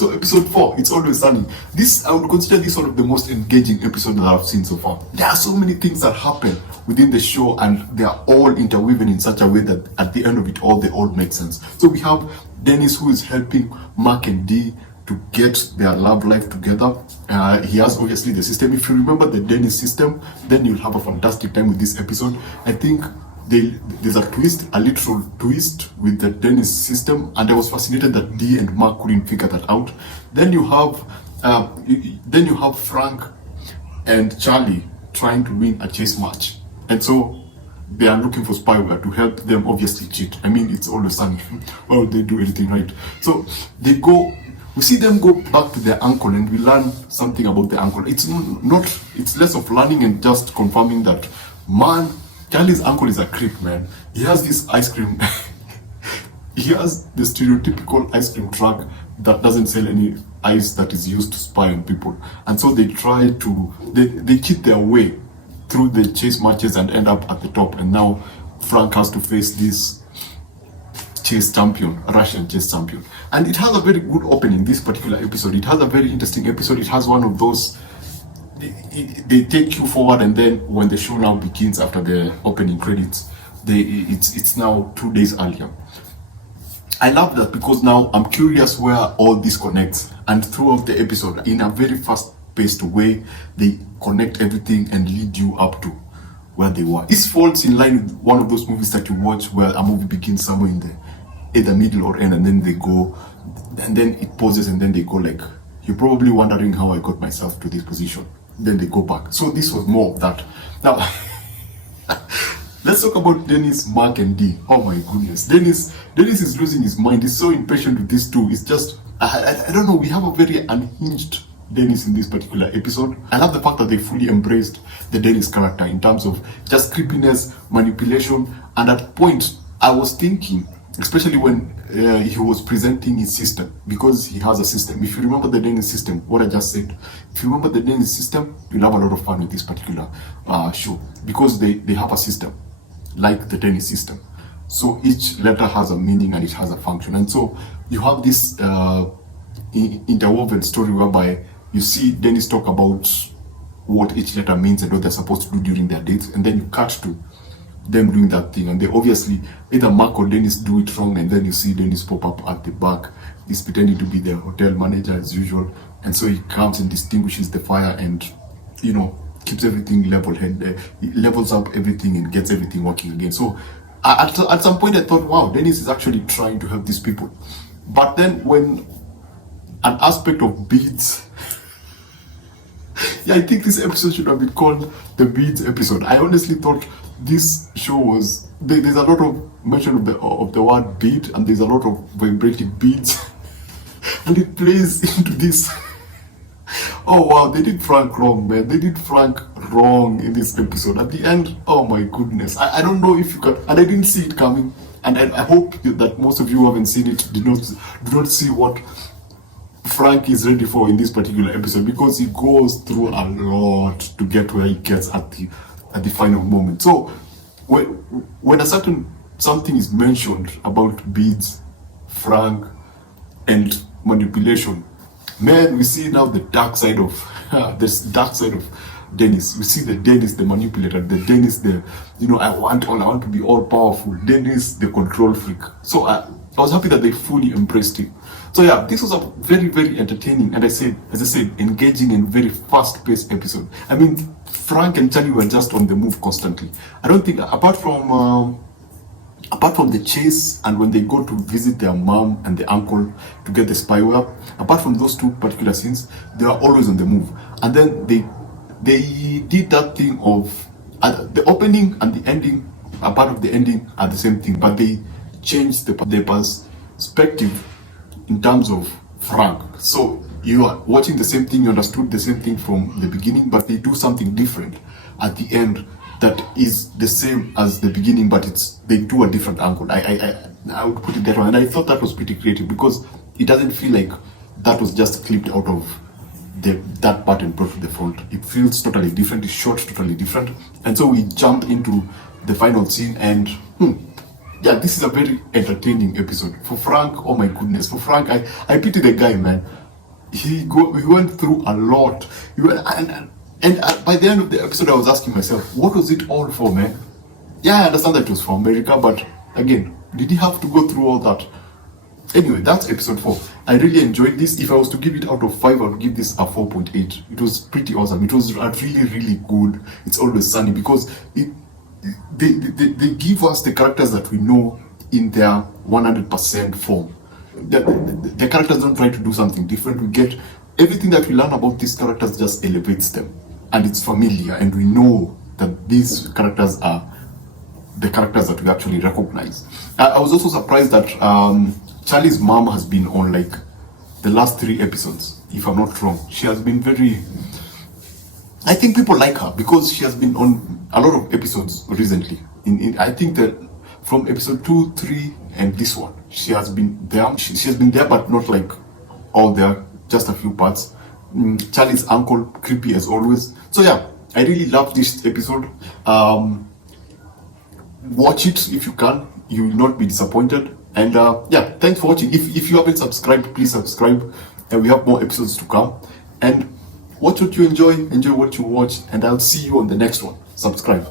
So episode 4, It's Always Sunny. This, I would consider this one of the most engaging episodes that I've seen so far. There are so many things that happen within the show, and they are all interwoven in such a way that at the end of it all, they all make sense. So we have Dennis, who is helping Mac and Dee to get their love life together. He has obviously the system. If you remember the Dennis system, then you'll have a fantastic time with this episode. I think there's a twist, a literal twist with the Dennis system, and I was fascinated that Dee and Mark couldn't figure that out. Then you have Frank and Charlie trying to win a chess match, and so they are looking for spyware to help them obviously cheat. I mean, it's always sunny. Why would they do anything right? So we see them go back to their uncle, and we learn something about the uncle. It's less of learning and just confirming that, man, Charlie's uncle is a creep, man. He has this ice cream. He has the stereotypical ice cream truck that doesn't sell any ice that is used to spy on people. And so they cheat their way through the chase matches and end up at the top. And now Frank has to face this chess champion, a Russian chess champion. And it has a very good opening, this particular episode. It has a very interesting episode. It has one of those, they take you forward, and then when the show now begins after the opening credits, it's now 2 days earlier. I love that because now I'm curious where all this connects, and throughout the episode, in a very fast-paced way, they connect everything and lead you up to where they were. This falls in line with one of those movies that you watch where a movie begins somewhere in the either middle or end, and then they go, and then it pauses, and then they go like, you're probably wondering how I got myself to this position. Then they go back. So this was more of that. Now, let's talk about Dennis, Mark, and Dee. Oh my goodness. Dennis is losing his mind. He's so impatient with these two. It's just, I don't know, we have a very unhinged Dennis in this particular episode. I love the fact that they fully embraced the Dennis character in terms of just creepiness, manipulation, and at point, I was thinking, especially when he was presenting his system, because he has a system. If you remember the Dennis system, what I just said, if you remember the Dennis system, you'll have a lot of fun with this particular show, because they have a system, like the Dennis system. So each letter has a meaning and it has a function. And so you have this interwoven story whereby you see Dennis talk about what each letter means and what they're supposed to do during their dates, and then you cut to them doing that thing, and they obviously either Mark or Dennis do it wrong, and then you see Dennis pop up at the back. He's pretending to be the hotel manager as usual, and so he comes and distinguishes the fire and, you know, keeps everything level-headed, he levels up everything and gets everything working again. So at some point I thought, wow, Dennis is actually trying to help these people. But then when an aspect of beads, yeah, I think this episode should have been called the beads episode. I honestly thought this show was, there's a lot of mention of the word beat, and there's a lot of vibrating beats, and it plays into this. Oh wow, they did Frank wrong, man. They did Frank wrong in this episode. At the end, oh my goodness. I don't know if you can, and I didn't see it coming, and I hope that most of you who haven't seen it do not see what Frank is ready for in this particular episode, because he goes through a lot to get where he gets at the final moment. So when a certain something is mentioned about beads, Frank, and manipulation, man, we see now the dark side of this dark side of Dennis. We see the Dennis, the manipulator, the Dennis, the, you know, I want to be all powerful, Dennis, the control freak. So I was happy that they fully embraced it. So yeah, this was a very, very entertaining, and as I said, engaging and very fast-paced episode. I mean, Frank and Charlie were just on the move constantly. I don't think, apart from the chase and when they go to visit their mom and the uncle to get the spyware, apart from those two particular scenes, they are always on the move. And then they did that thing of the opening and the ending. A part of the ending are the same thing, but they changed the perspective in terms of Frank. So you are watching the same thing, you understood the same thing from the beginning, but they do something different at the end that is the same as the beginning, but they do a different angle. I would put it that way, and I thought that was pretty creative, because it doesn't feel like that was just clipped out of that part and brought to the front. It feels totally different, it's shot totally different, and so we jump into the final scene, and yeah, this is a very entertaining episode. For Frank, oh my goodness, for Frank, I pity the guy, man. he went through a lot. And by the end of the episode, I was asking myself, what was it all for, man? Yeah, I understand that it was for America, but again, did he have to go through all that? Anyway, that's episode 4. I really enjoyed this. If I was to give it out of 5, I would give this a 4.8. It was pretty awesome. It was really, really good. It's Always Sunny because they give us the characters that we know in their 100% form. The characters don't try to do something different. We get everything that we learn about these characters just elevates them, and it's familiar, and we know that these characters are the characters that we actually recognize. I was also surprised that Charlie's mom has been on like the last 3 episodes, if I'm not wrong. She has been I think people like her because she has been on a lot of episodes recently. I think that from episode 2, 3, and this one, she has been there. She has been there, but not like all there, just a few parts. Charlie's uncle, creepy as always. So yeah, I really love this episode. Watch it if you can. You will not be disappointed. And yeah, thanks for watching. If you haven't subscribed, please subscribe. And we have more episodes to come. And watch what you enjoy what you watch, and I'll see you on the next one. Subscribe.